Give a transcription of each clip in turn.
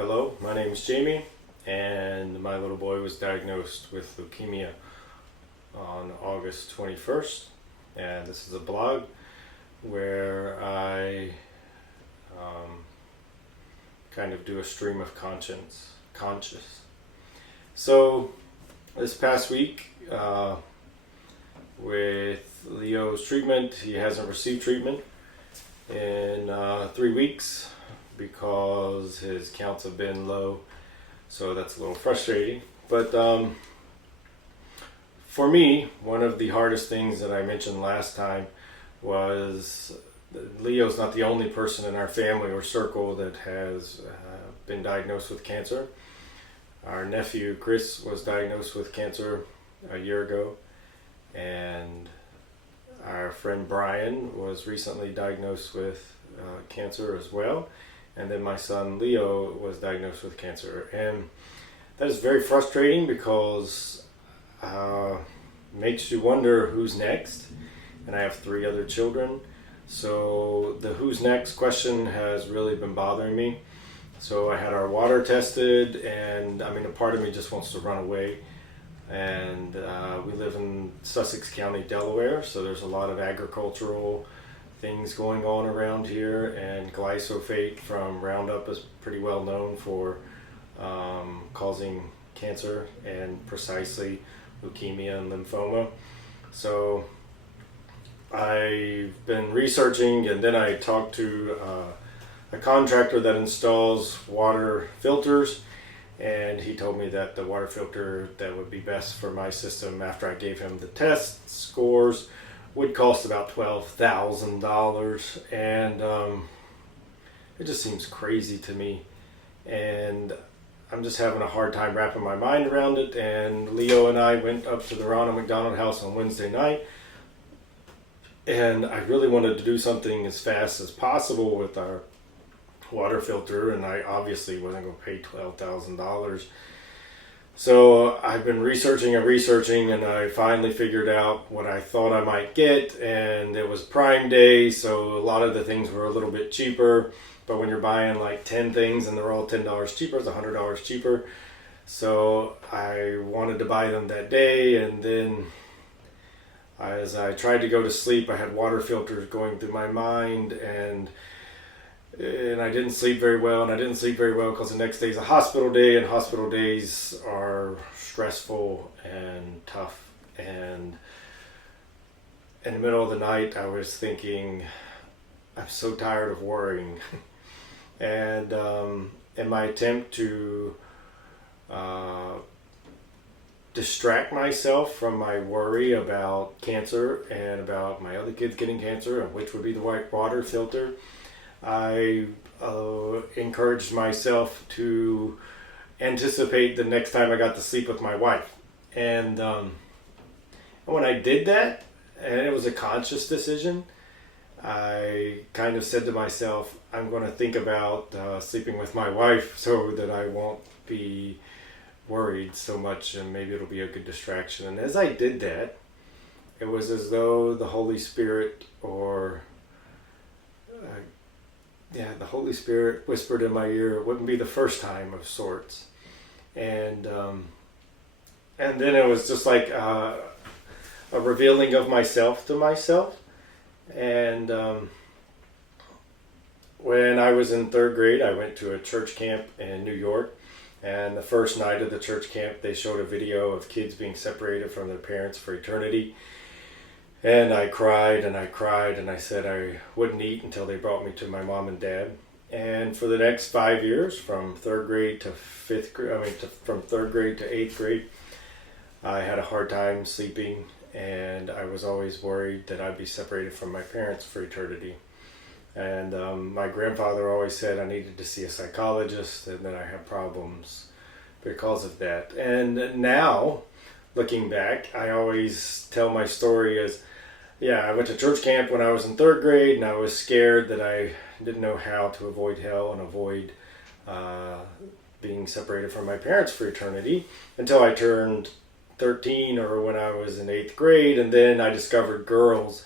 Hello, my name is Jamie, and my little boy was diagnosed with leukemia on August 21st. And this is a blog where I kind of do a stream of conscious. So this past week, with Leo's treatment, he hasn't received treatment in 3 weeks because his counts have been low, so that's a little frustrating. But for me, one of the hardest things that I mentioned last time was Leo's not the only person in our family or circle that has been diagnosed with cancer. Our nephew Chris was diagnosed with cancer a year ago, and our friend Brian was recently diagnosed with cancer as well. And then my son Leo was diagnosed with cancer. And that is very frustrating because makes you wonder who's next. And I have 3 other children. So the who's next question has really been bothering me. So I had our water tested, and a part of me just wants to run away. And we live in Sussex County, Delaware, so there's a lot of agricultural things going on around here, and glyphosate from Roundup is pretty well known for causing cancer and precisely leukemia and lymphoma. So I've been researching, and then I talked to a contractor that installs water filters, and he told me that the water filter that would be best for my system after I gave him the test scores would cost about $12,000, and it just seems crazy to me, and I'm just having a hard time wrapping my mind around it. And Leo and I went up to the Ronald McDonald House on Wednesday night, and I really wanted to do something as fast as possible with our water filter, and I obviously wasn't going to pay $12,000. So I've been researching, and I finally figured out what I thought I might get, and it was Prime Day, so a lot of the things were a little bit cheaper. But when you're buying like 10 things and they're all $10 cheaper, it's $100 cheaper. So I wanted to buy them that day, and then as I tried to go to sleep, I had water filters going through my mind, and I didn't sleep very well, because the next day is a hospital day, and hospital days are stressful and tough. And in the middle of the night, I was thinking, I'm so tired of worrying. And in my attempt to distract myself from my worry about cancer and about my other kids getting cancer, and which would be the white water filter, I encouraged myself to anticipate the next time I got to sleep with my wife. And when I did that, and it was a conscious decision, I kind of said to myself, I'm going to think about sleeping with my wife so that I won't be worried so much, and maybe it'll be a good distraction. And as I did that, it was as though the Holy Spirit the Holy Spirit whispered in my ear, it wouldn't be the first time of sorts. And then it was just like a revealing of myself to myself. And when I was in 3rd grade, I went to a church camp in New York. And the first night of the church camp, they showed a video of kids being separated from their parents for eternity. And I cried, and I said I wouldn't eat until they brought me to my mom and dad. And for the next 5 years, from 3rd grade to 5th grade, from 3rd grade to 8th grade, I had a hard time sleeping, and I was always worried that I'd be separated from my parents for eternity. And my grandfather always said I needed to see a psychologist, and that I had problems because of that. And now, looking back, I always tell my story as, I went to church camp when I was in 3rd grade, and I was scared that I didn't know how to avoid hell and avoid being separated from my parents for eternity until I turned 13, or when I was in 8th grade, and then I discovered girls,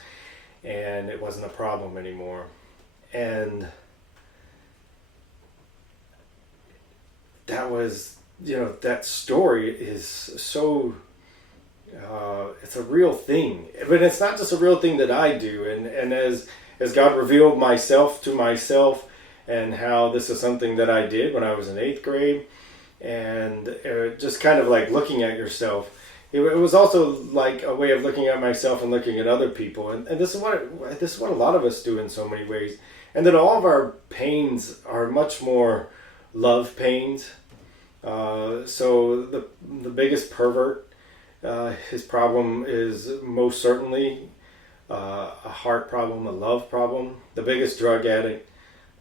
and it wasn't a problem anymore. And that was, that story is so, it's a real thing. But it's not just a real thing that I do. And as God revealed myself to myself, and how this is something that I did when I was in 8th grade, and just kind of like looking at yourself. It was also like a way of looking at myself and looking at other people, and this is what a lot of us do in so many ways, and that all of our pains are much more love pains. So the biggest pervert, his problem is most certainly a heart problem, a love problem. The biggest drug addict,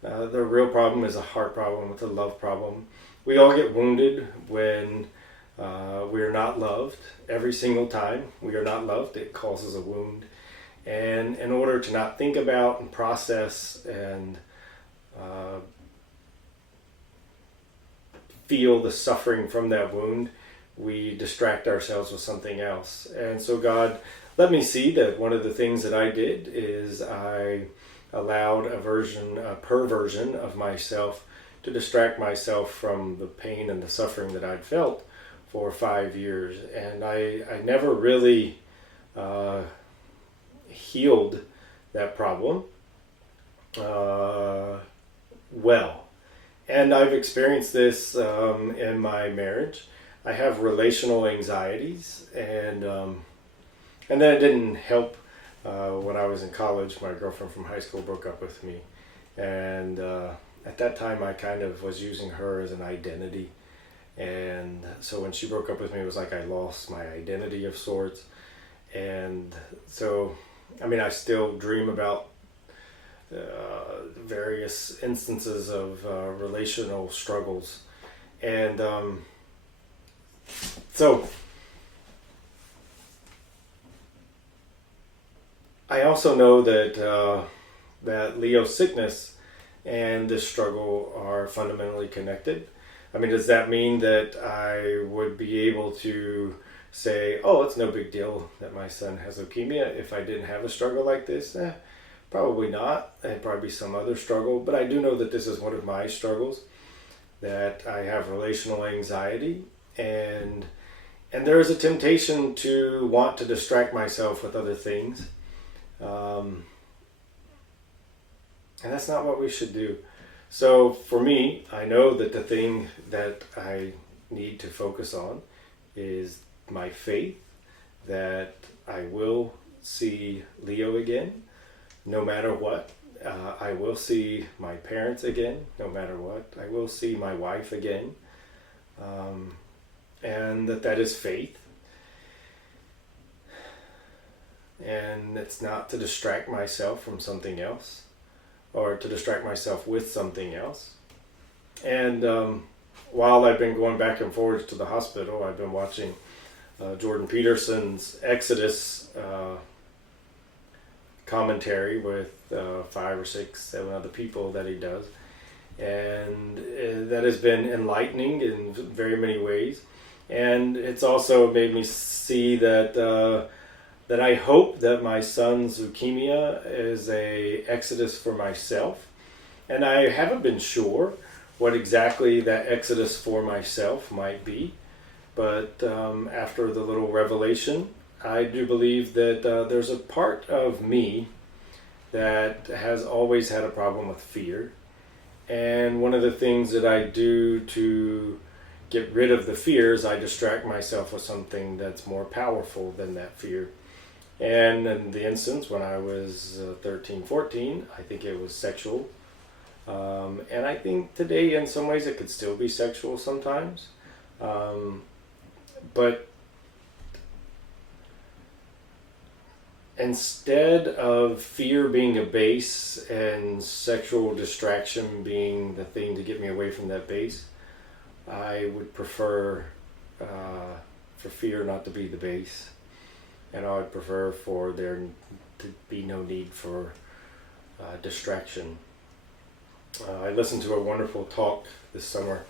the real problem is a heart problem with a love problem. We all get wounded when we are not loved. Every single time we are not loved, it causes a wound. And in order to not think about and process and feel the suffering from that wound, we distract ourselves with something else. And so God let me see that one of the things that I did is I allowed a perversion of myself to distract myself from the pain and the suffering that I'd felt for 5 years. And I never really healed that problem well. And I've experienced this in my marriage. I have relational anxieties, and then it didn't help. When I was in college, my girlfriend from high school broke up with me, and at that time I kind of was using her as an identity, and so when she broke up with me, it was like I lost my identity of sorts. And so I still dream about various instances of relational struggles, and so I also know that Leo's sickness and this struggle are fundamentally connected. Does that mean that I would be able to say, oh, it's no big deal that my son has leukemia if I didn't have a struggle like this? Probably not. There'd probably be some other struggle, but I do know that this is one of my struggles, that I have relational anxiety, and there is a temptation to want to distract myself with other things. And that's not what we should do. So for me, I know that the thing that I need to focus on is my faith that I will see Leo again, no matter what. I will see my parents again, no matter what. I will see my wife again. And that is faith. And it's not to distract myself from something else, or to distract myself with something else. And while I've been going back and forth to the hospital, I've been watching Jordan Peterson's Exodus commentary with 5 or 6, 7 other people that he does. And that has been enlightening in very many ways. And it's also made me see that I hope that my son's leukemia is a exodus for myself. And I haven't been sure what exactly that exodus for myself might be. But after the little revelation, I do believe that there's a part of me that has always had a problem with fear. And one of the things that I do to get rid of the fears, I distract myself with something that's more powerful than that fear. And in the instance when I was 13, 14, I think it was sexual. And I think today in some ways it could still be sexual sometimes. But instead of fear being a base and sexual distraction being the thing to get me away from that base, I would prefer for fear not to be the base. And I would prefer for there to be no need for distraction. I listened to a wonderful talk this summer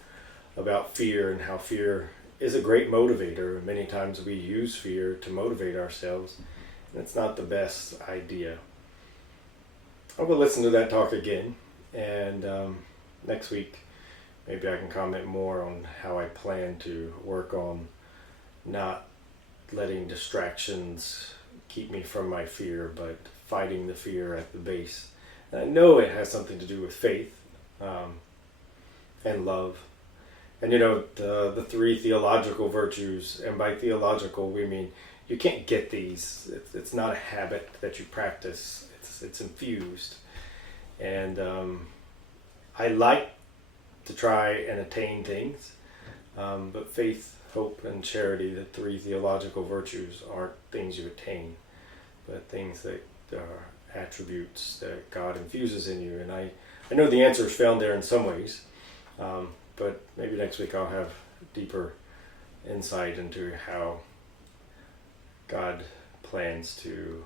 about fear and how fear is a great motivator. Many times we use fear to motivate ourselves, and it's not the best idea. I will listen to that talk again, and next week maybe I can comment more on how I plan to work on not letting distractions keep me from my fear, but fighting the fear at the base. And I know it has something to do with faith and love. And the three theological virtues, and by theological we mean you can't get these. It's not a habit that you practice. It's infused. And I like to try and attain things, but faith, hope, and charity, the three theological virtues, aren't things you attain, but things that are attributes that God infuses in you. And I know the answer is found there in some ways, but maybe next week I'll have deeper insight into how God plans to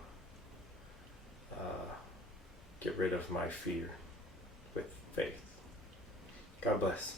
get rid of my fear with faith. God bless.